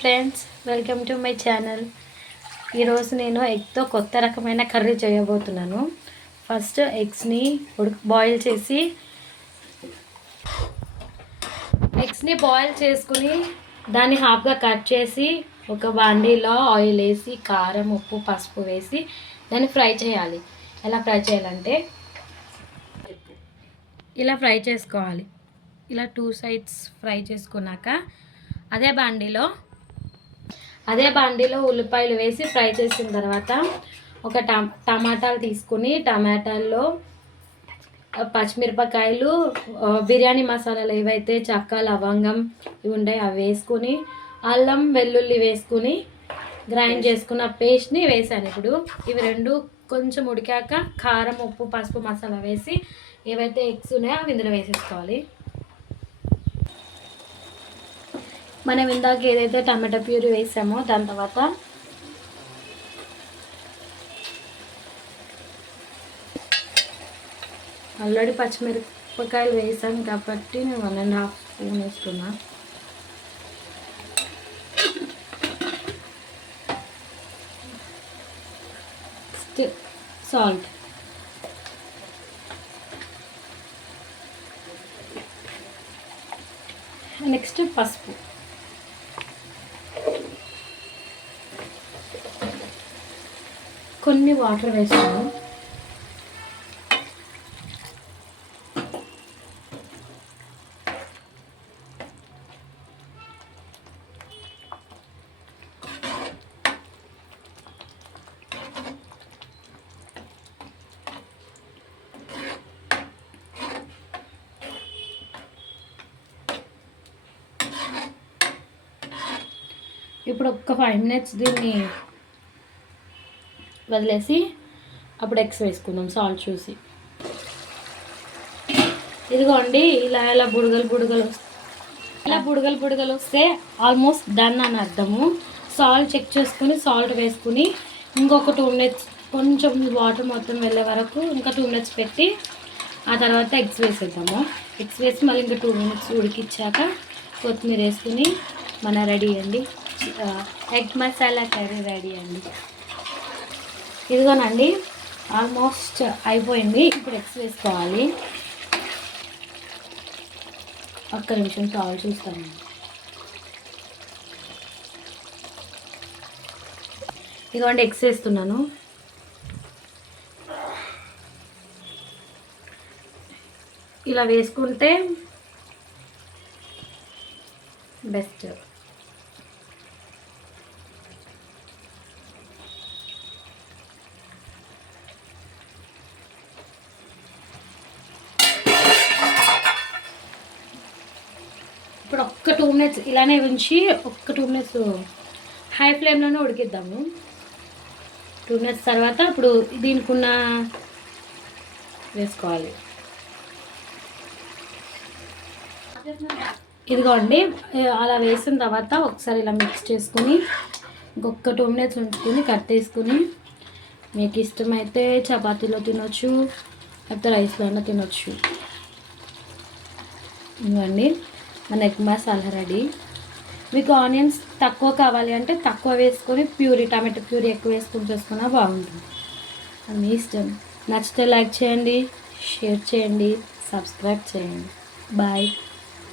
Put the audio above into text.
Friends, welcome to my channel. ఈరోజు నేను ఎగ్తో కొత్త రకమైన కర్రీ చేయబోతున్నాను. ఫస్ట్ ఎగ్స్ని బాయిల్ చేసుకుని దాన్ని హాఫ్గా కట్ చేసి ఒక బాండీలో ఆయిల్ వేసి కారం, ఉప్పు, పసుపు వేసి దాన్ని ఫ్రై చేయాలి. ఎలా ఫ్రై చేయాలంటే ఇలా ఫ్రై చేసుకోవాలి. ఇలా 2 సైడ్స్ ఫ్రై చేసుకున్నాక అదే బాండీలో ఉల్లిపాయలు వేసి ఫ్రై చేసిన తర్వాత ఒక టమాటాలు తీసుకుని టమాటాల్లో పచ్చిమిరపకాయలు, బిర్యానీ మసాలాలు ఏవైతే చెక్క, లవంగం ఇవి ఉంటాయి అవి వేసుకుని అల్లం, వెల్లుల్లి వేసుకుని గ్రైండ్ చేసుకున్న పేస్ట్ని వేసాను. ఇప్పుడు ఇవి రెండు కొంచెం ఉడికాక కారం, ఉప్పు, పసుపు, మసాలా వేసి ఏవైతే ఎగ్స్ ఉన్నాయో అవి ఇందులో వేసేసుకోవాలి. మనం ఇందాక ఏదైతే టమాటా ప్యూరీ వేసామో దాని తర్వాత ఆల్రెడీ పచ్చిమిరపకాయలు వేసాం కాబట్టి నేను 1.5 స్పూన్ వేస్తున్నా. సాల్ట్, నెక్స్ట్ పసుపు, కొన్ని వాటర్ వేసాను. ఇప్పుడు ఒక 5 minutes దీన్ని వదిలేసి అప్పుడు ఎగ్స్ వేసుకుందాం సాల్ట్ చూసి. ఇదిగోండి, ఇలా బుడగలు వస్తే ఆల్మోస్ట్ డన్ అని అర్థము. సాల్ట్ చెక్ చేసుకుని సాల్ట్ వేసుకుని ఇంకొక 2 minutes కొంచెం వాటర్ మొత్తం వెళ్ళే వరకు ఇంకా 2 minutes పెట్టి ఆ తర్వాత ఎగ్స్ వేసేద్దాము. ఎగ్స్ వేసి మళ్ళీ ఇంకా 2 minutes ఉడికిచ్చాక కొత్తిమీర వేసుకుని మన రెడీ అండి, ఎగ్ మసాలా కర్రీ రెడీ అండి. ఇదిగోనండి, ఆల్మోస్ట్ అయిపోయింది. ఇప్పుడు ఎగ్స్ వేసుకోవాలి. ఒక్క నిమిషం సాల్ట్ చూస్తానండి. ఇదిగోండి ఎగ్స్ వేస్తున్నాను. ఇలా వేసుకుంటే బెస్ట్. ఇప్పుడు ఒక్క 2 minutes ఇలానే ఉంచి ఒక్క 2 minutes హై ఫ్లేమ్లోనే ఉడికిద్దాము. 2 minutes తర్వాత ఇప్పుడు దీనికి ఉన్న వేసుకోవాలి. ఇదిగోండి, అలా వేసిన తర్వాత ఒకసారి ఇలా మిక్స్ చేసుకుని ఇంకొక 2 minutes ఉంచుకొని కట్టేసుకుని మీకు ఇష్టమైతే చపాతీలో తినొచ్చు, లేకపోతే రైస్లో అయినా తినొచ్చు. ఇవ్వండి మన ఎగ్ మసాలా రెడీ. మీకు ఆనియన్స్ తక్కువ కావాలి అంటే తక్కువ వేసుకొని టమాటో ప్యూరీ ఎక్కువ వేసుకొని చేసుకున్నా బాగుంటుంది. అది మీ ఇష్టం. నచ్చితే లైక్ చేయండి, షేర్ చేయండి, సబ్స్క్రైబ్ చేయండి. బాయ్.